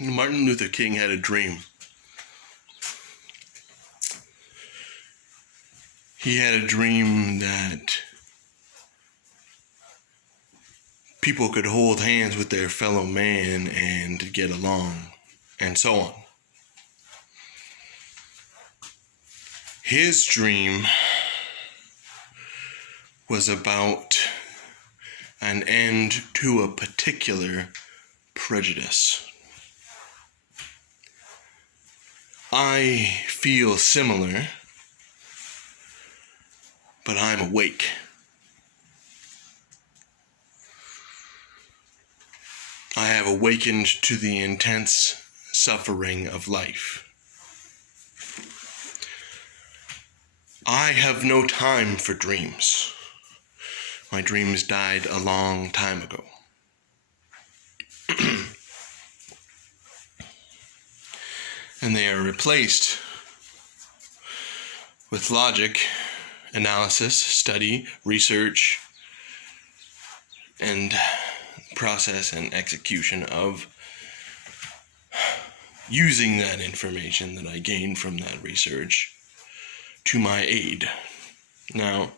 Martin Luther King had a dream. He had a dream that people could hold hands with their fellow man and get along, and so on. His dream was about an end to a particular prejudice. I feel similar, but I'm awake. I have awakened to the intense suffering of life. I have no time for dreams. My dreams died a long time ago. And they are replaced with logic, analysis, study, research, and process and execution of using that information that I gained from that research to my aid. Now,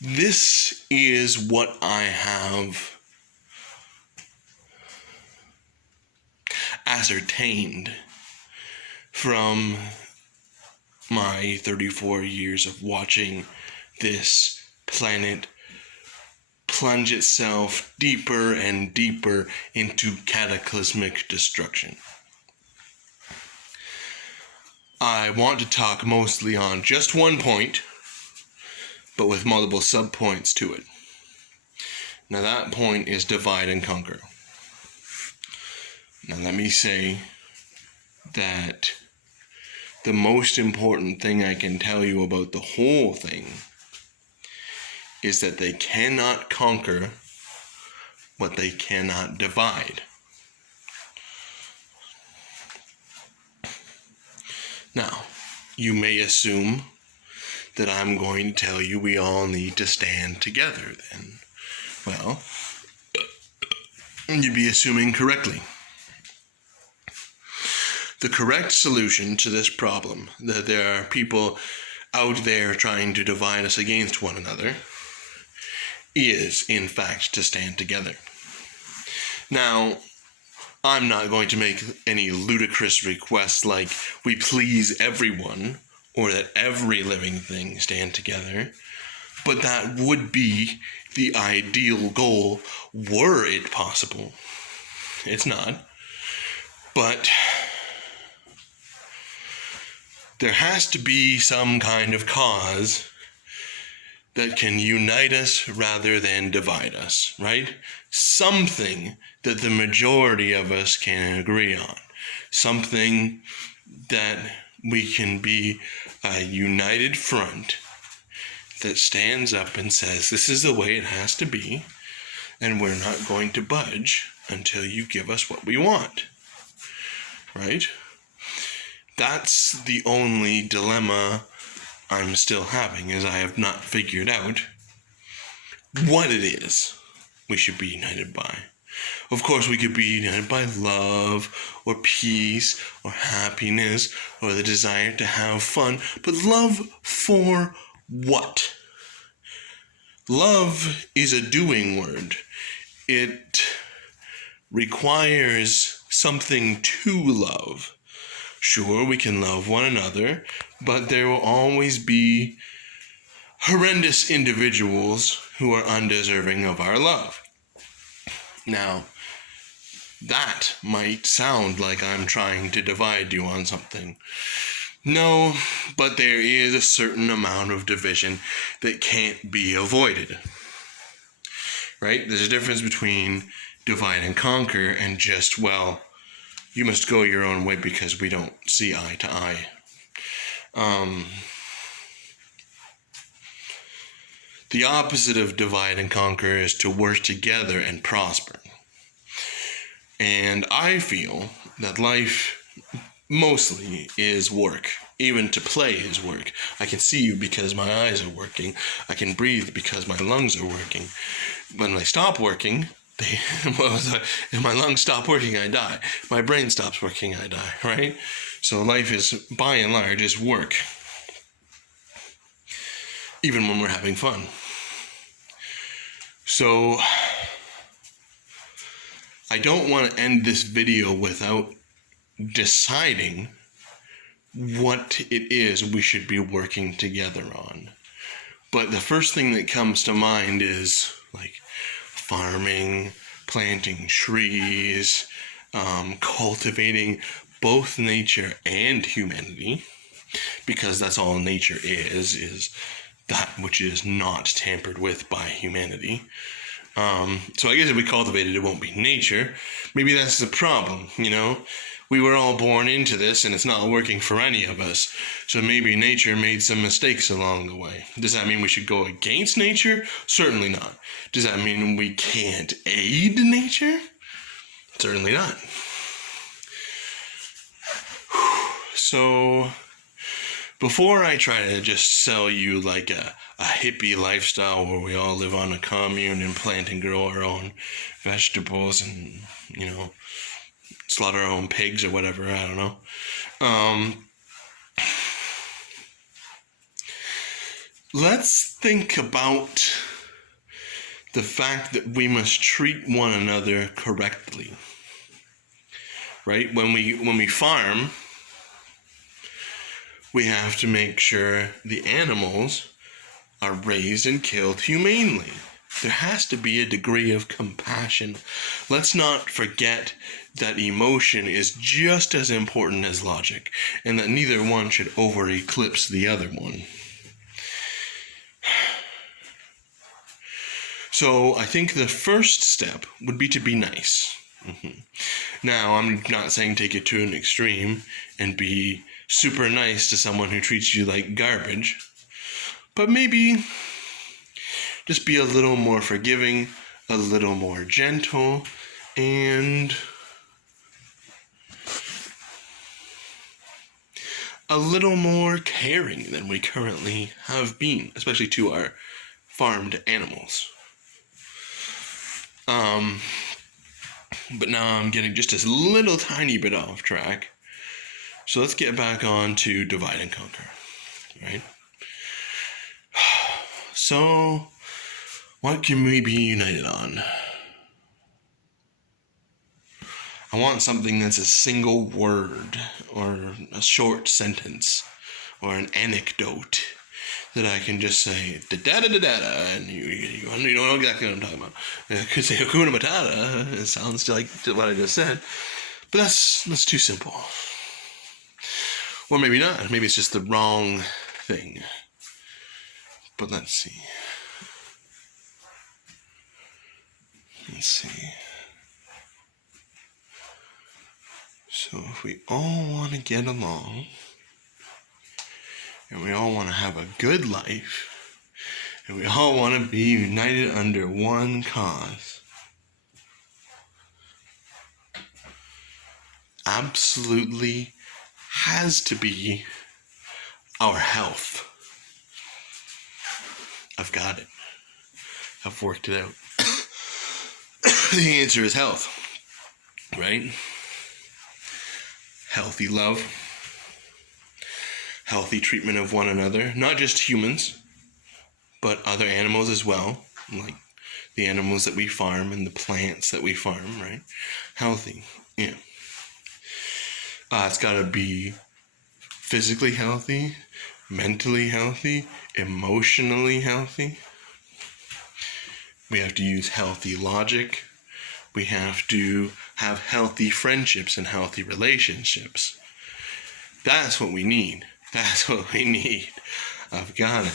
this is what I have ascertained from my 34 years of watching this planet plunge itself deeper and deeper into cataclysmic destruction. I want to talk mostly on just one point, but with multiple subpoints to it. Now that point is divide and conquer. Now let me say that the most important thing I can tell you about the whole thing is that they cannot conquer what they cannot divide. Now, you may assume that I'm going to tell you we all need to stand together then. Well, you'd be assuming correctly. The correct solution to this problem, that there are people out there trying to divide us against one another, is, in fact, to stand together. Now, I'm not going to make any ludicrous requests like we please everyone or that every living thing stand together, but that would be the ideal goal were it possible. It's not. But there has to be some kind of cause that can unite us rather than divide us, right? Something that the majority of us can agree on. Something that we can be a united front that stands up and says, this is the way it has to be, and we're not going to budge until you give us what we want, right? That's the only dilemma I'm still having, is I have not figured out what it is we should be united by. Of course, we could be united by love, or peace, or happiness, or the desire to have fun, but love for what? Love is a doing word. It requires something to love. Sure, we can love one another, but there will always be horrendous individuals who are undeserving of our love. Now, that might sound like I'm trying to divide you on something. No, but there is a certain amount of division that can't be avoided. Right? There's a difference between divide and conquer and just, well, you must go your own way because we don't see eye to eye. The opposite of divide and conquer is to work together and prosper. And I feel that life mostly is work. Even to play is work. I can see you because my eyes are working. I can breathe because my lungs are working. When I stop working, if my lungs stop working, I die. My brain stops working, I die, right? So life is, by and large, is work. Even when we're having fun. So, I don't want to end this video without deciding what it is we should be working together on. But the first thing that comes to mind is like farming, planting trees, cultivating both nature and humanity, because that's all nature is that which is not tampered with by humanity. So I guess if we cultivate it, it won't be nature. Maybe that's the problem, you know? We were all born into this and it's not working for any of us. So maybe nature made some mistakes along the way. Does that mean we should go against nature? Certainly not. Does that mean we can't aid nature? Certainly not. So, before I try to just sell you like a hippie lifestyle where we all live on a commune and plant and grow our own vegetables and, you know, slaughter our own pigs or whatever, I don't know. Let's think about the fact that we must treat one another correctly. Right? When we farm, we have to make sure the animals are raised and killed humanely. There has to be a degree of compassion. Let's not forget that emotion is just as important as logic, and that neither one should over-eclipse the other one. So I think the first step would be to be nice. Now, I'm not saying take it to an extreme and be super nice to someone who treats you like garbage, but maybe just be a little more forgiving, a little more gentle, and a little more caring than we currently have been, especially to our farmed animals. But now I'm getting just a little tiny bit off track. So let's get back on to divide and conquer, right? So, what can we be united on? I want something that's a single word, or a short sentence, or an anecdote that I can just say da-da-da-da-da, and you know exactly what I'm talking about. I could say Hakuna Matata. It sounds like what I just said, but that's too simple. Or maybe not. Maybe it's just the wrong thing. But let's see. So if we all want to get along, and we all want to have a good life, and we all want to be united under one cause, absolutely has to be our health. I've got it. I've worked it out. The answer is health, right? Healthy love, healthy treatment of one another, not just humans, but other animals as well, like the animals that we farm and the plants that we farm, right? Healthy, yeah. It's got to be physically healthy, mentally healthy, emotionally healthy. We have to use healthy logic. We have to have healthy friendships and healthy relationships. That's what we need. That's what we need. I've got it.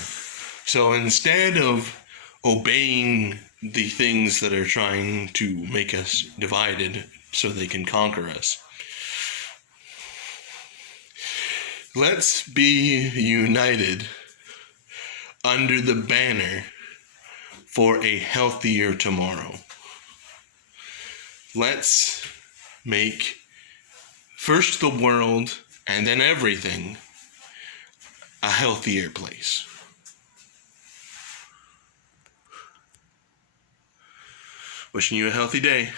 So instead of obeying the things that are trying to make us divided so they can conquer us, let's be united under the banner for a healthier tomorrow. Let's make first the world and then everything a healthier place. Wishing you a healthy day.